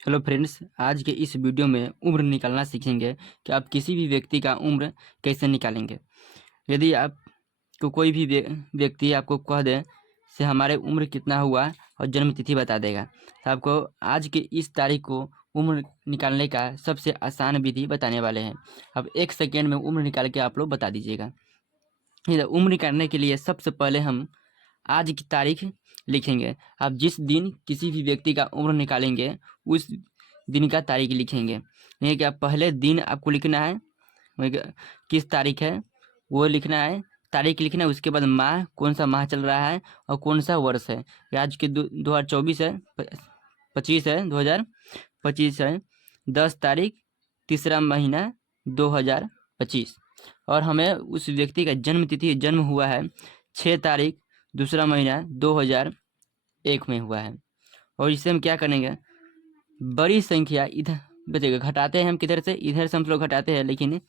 Hello friends, आज के इस वीडियो में उम्र निकालना सीखेंगे कि आप किसी भी व्यक्ति का उम्र कैसे निकालेंगे। यदि आपको कोई भी व्यक्ति आपको कह दे से हमारे उम्र कितना हुआ और जन्म तिथि बता देगा, तो आपको आज के इस तारीख को उम्र निकालने का सबसे आसान विधि बताने वाले हैं। अब 1 सेकेंड में उम्र निकाल के आप लोग बता दीजिएगा। इधर उम्र निकालने के लिए सबसे पहले हम आज की तारीख लिखेंगे। आप जिस दिन किसी भी व्यक्ति का उम्र निकालेंगे उस दिन का तारीख लिखेंगे। नहीं कि आप पहले दिन आपको लिखना है, किस तारीख है वो लिखना है, तारीख लिखना है। उसके बाद माह, कौन सा माह चल रहा है और कौन सा वर्ष है। आज के 2024 है, 25 है, 2025 है, 10 तारीख, तीसरा महीना 2025। और हमें उस व्यक्ति का जन्म तिथि, जन्म हुआ है 6 तारीख, दूसरा महीना 2001 में हुआ है। और इसे हम क्या करेंगे, बड़ी संख्या इधर बचेगा, घटाते हैं हम किधर से, इधर से हम लोग घटाते हैं, लेकिन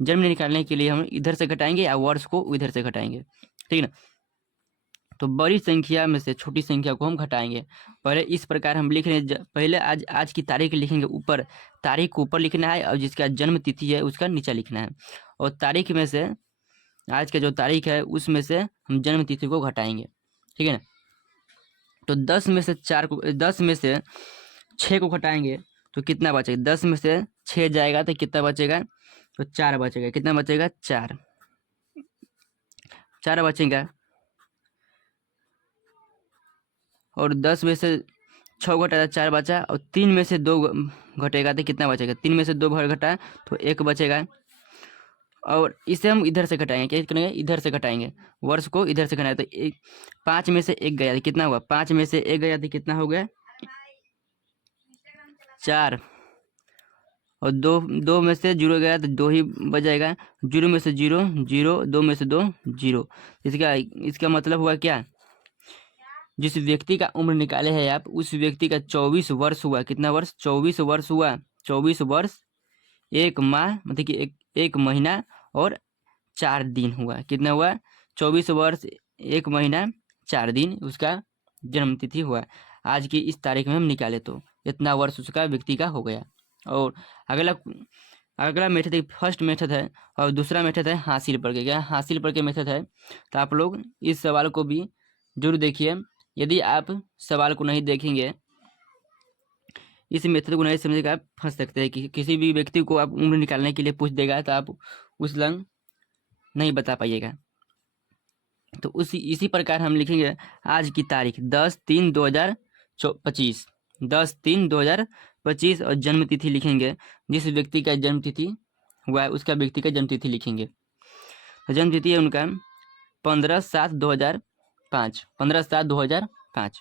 जन्म निकालने के लिए हम इधर से घटाएंगे या वर्ष को इधर से घटाएंगे, ठीक है ना। तो बड़ी संख्या में से छोटी संख्या को हम घटाएंगे। पहले इस प्रकार हम लिख रहे हैं, पहले आज की तारीख लिखेंगे ऊपर, तारीख को ऊपर लिखना है और जिसका जन्म तिथि है उसका नीचे लिखना है। और तारीख में से, आज का जो तारीख है उसमें से हम जन्म तिथि को घटाएंगे, ठीक है ना। तो 10 में से 6 को घटाएंगे तो कितना बचेगा, 10 में से 6 जाएगा तो कितना बचेगा, तो 4 बचेगा। कितना बचेगा, 4 बचेगा। और 10 में से 6 घटा, 4 बचा, और 3 में से 2 घटेगा तो कितना बचेगा, 3 में से 2 घटा तो 1 बचेगा। और इसे हम इधर से घटाएंगे, क्या करेंगे, इधर से घटाएंगे, वर्ष को इधर से घटाएंगे तो 5 में से 1 गया तो कितना हुआ, 5 में से 1 गया तो कितना हो गया, 4। और 2 में से 0 गया तो 2 ही बच जाएगा। 0 में से 0 0, 2 में से 2 0। इसका मतलब हुआ क्या, जिस व्यक्ति का उम्र निकाले हैं आप, उस व्यक्ति का 24 वर्ष हुआ। कितना वर्ष, 24 वर्ष हुआ। 24 वर्ष 1 माह, मतलब कि एक महीना और 4 दिन हुआ। कितना हुआ, 24 वर्ष 1 महीना 4 दिन उसका जन्म तिथि हुआ। आज की इस तारीख में हम निकाले तो इतना वर्ष उसका व्यक्ति का हो गया। और अगला अगला मेथड, एक फर्स्ट मेथड है और दूसरा मेथड है हासिल पर के। क्या हासिल पर के मेथड है, तो आप लोग इस सवाल को भी जरूर देखिए। यदि आप सवाल को नहीं देखेंगे, इस मेथड को नहीं समझेगा, आप फंस सकते हैं कि किसी भी व्यक्ति को आप उम्र निकालने के लिए पूछ देगा तो आप उस लंग नहीं बता पाइएगा। तो इसी प्रकार हम लिखेंगे आज की तारीख 10/3/2025, 10/3/2025, और जन्म तिथि लिखेंगे। जिस व्यक्ति का जन्म तिथि हुआ है उसका व्यक्ति का जन्म तिथि लिखेंगे। तो जन्म तिथि है उनका 15/7/2005, 15/7/2005।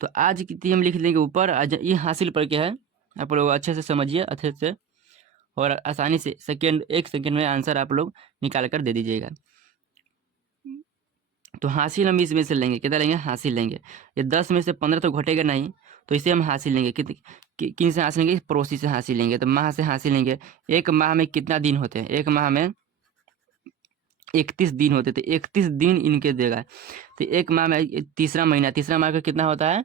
तो आज की तिथि हम लिख लेंगे ऊपर। आज ये हासिल पर क्या है, आप लोग अच्छे से समझिए, अच्छे से, और आसानी से 1 सेकेंड में आंसर आप लोग निकाल कर दे दीजिएगा। तो हासिल हम इसमें से लेंगे, कितना लेंगे, हासिल लेंगे। ये 10 में से 15 तो घटेगा नहीं, तो इसे हम हासिल लेंगे। किन से हासिल लेंगे, पड़ोसी से हासिल लेंगे। तो माह से हासिल लेंगे। एक माह में कितना दिन होते हैं, एक माह में 31 दिन होते थे, 31 दिन इनके देगा। तो एक माह में तीसरा महीना, तीसरा माह का कितना होता है,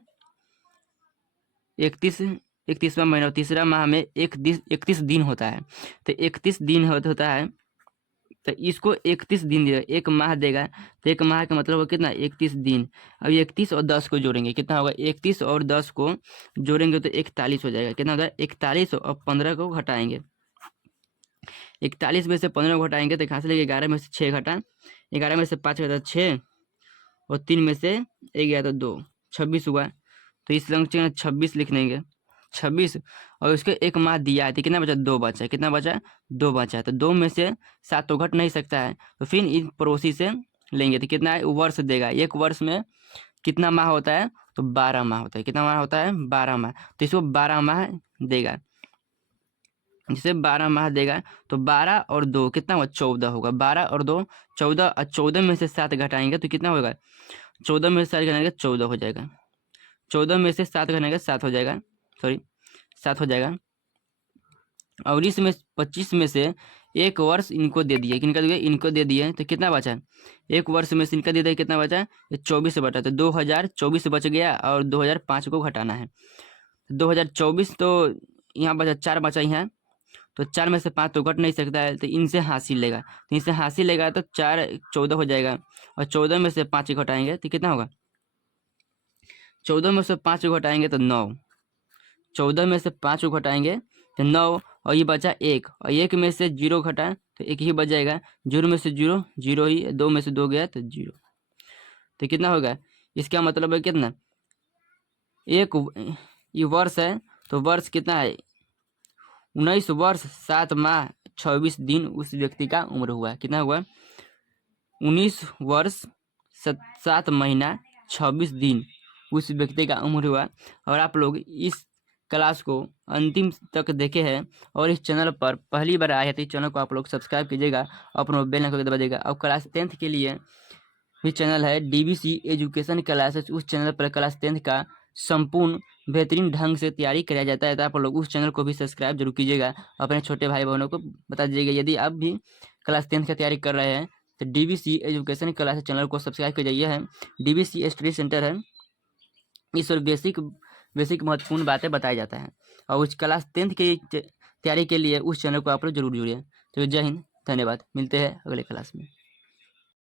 31वां महीना, तीसरा माह में 31 दिन होता है। तो 31 दिन होता है, तो इसको 31 दिन देगा, एक माह देगा। तो एक माह का मतलब कितना, 31 दिन। अब 31 और 10 को जोड़ेंगे, कितना होगा, 31 और 10 को जोड़ेंगे तो 41 हो जाएगा। कितना होता है, 41, और 15 को घटाएंगे। 41 में से 15 को घटाएंगे तो कहाँ से लेंगे, 11 में से 6 घटा, 11 में से 5 घटा 6, और 3 में से 1 गया तो 2, 26 हुआ। तो इस लंग 26 लिख लेंगे, 26। और उसके एक माह दिया है तो कितना बचा, 2 बचा। कितना बचा, 2 बचा। तो 2 में से 7 तो घट नहीं सकता है, तो फिर इन पड़ोसी से लेंगे तो कितना है, वर्ष देगा। एक वर्ष में कितना माह होता है, तो 12 माह होता है। कितना माह होता है, 12 माह। तो इसको 12 माह देगा। जिसे 12 माह देगा तो 12 और 2 कितना हुआ, 14 होगा। 12 और 2 14, और 14 में से 7 घटाएंगे तो कितना होगा, 14 में से 7 घटाएंगे 14 हो जाएगा। 14 में से 7 घटाएंगे 7 हो जाएगा, सॉरी 7 हो जाएगा। और इसमें 25 में से 1 वर्ष इनको दे दिए, किनका दिए, इनको दे दिए। तो कितना बचा, 1 वर्ष में से इनका दे दिया, कितना बचा, ये 24 बचा। तो 2024 बच गया और 2005 को घटाना है। 2024 तो यहाँ बचा 4 बचा ही है, तो 4 में से 5 तो घट नहीं सकता है, तो इनसे हासिल लेगा, तो इनसे हासिल लेगा तो 4 14 हो जाएगा, और 14 में से 5 घटाएंगे तो कितना होगा, 14 में से 5 घटाएंगे तो 9, 14 में से 5 घटाएंगे तो 9, और ये बचा 1, और 1 में से 0 घटा तो 1 ही बच जाएगा, 0 में से 0 0 ही, 2 में से 2 गया तो 0, तो कितना होगा, इसका मतलब है कितना, एक ये वर्ष है, तो वर्ष कितना है, 19 वर्ष 7 माह 26 दिन उस व्यक्ति का उम्र हुआ, कितना हुआ, 19 वर्ष 7 महीना 26 दिन उस व्यक्ति का उम्र हुआ। और आप लोग इस क्लास को अंतिम तक देखे हैं और इस चैनल पर पहली बार आए हैं तो इस चैनल को आप लोग सब्सक्राइब कीजिएगा, अपना बेल आइकन दबा दीजिएगा। और क्लास 10th के लिए भी चैनल है DBC एजुकेशन क्लासेस, उस चैनल पर क्लास 10th का संपूर्ण बेहतरीन ढंग से तैयारी कराया जाता है, तो आप लोग उस चैनल को भी सब्सक्राइब जरूर कीजिएगा, अपने छोटे भाई बहनों को बता दीजिएगा। यदि आप भी क्लास 10th का तैयारी कर रहे हैं तो DBC एजुकेशन क्लासेस चैनल को सब्सक्राइब कीजिए। है DBC स्टडी सेंटर है, इस और बेसिक महत्वपूर्ण बातें बताया जाता है, और उस क्लास 10th की तैयारी के लिए उस चैनल को आप लोग जरूर जुड़िए। तो जय हिंद, धन्यवाद, मिलते हैं अगले क्लास में।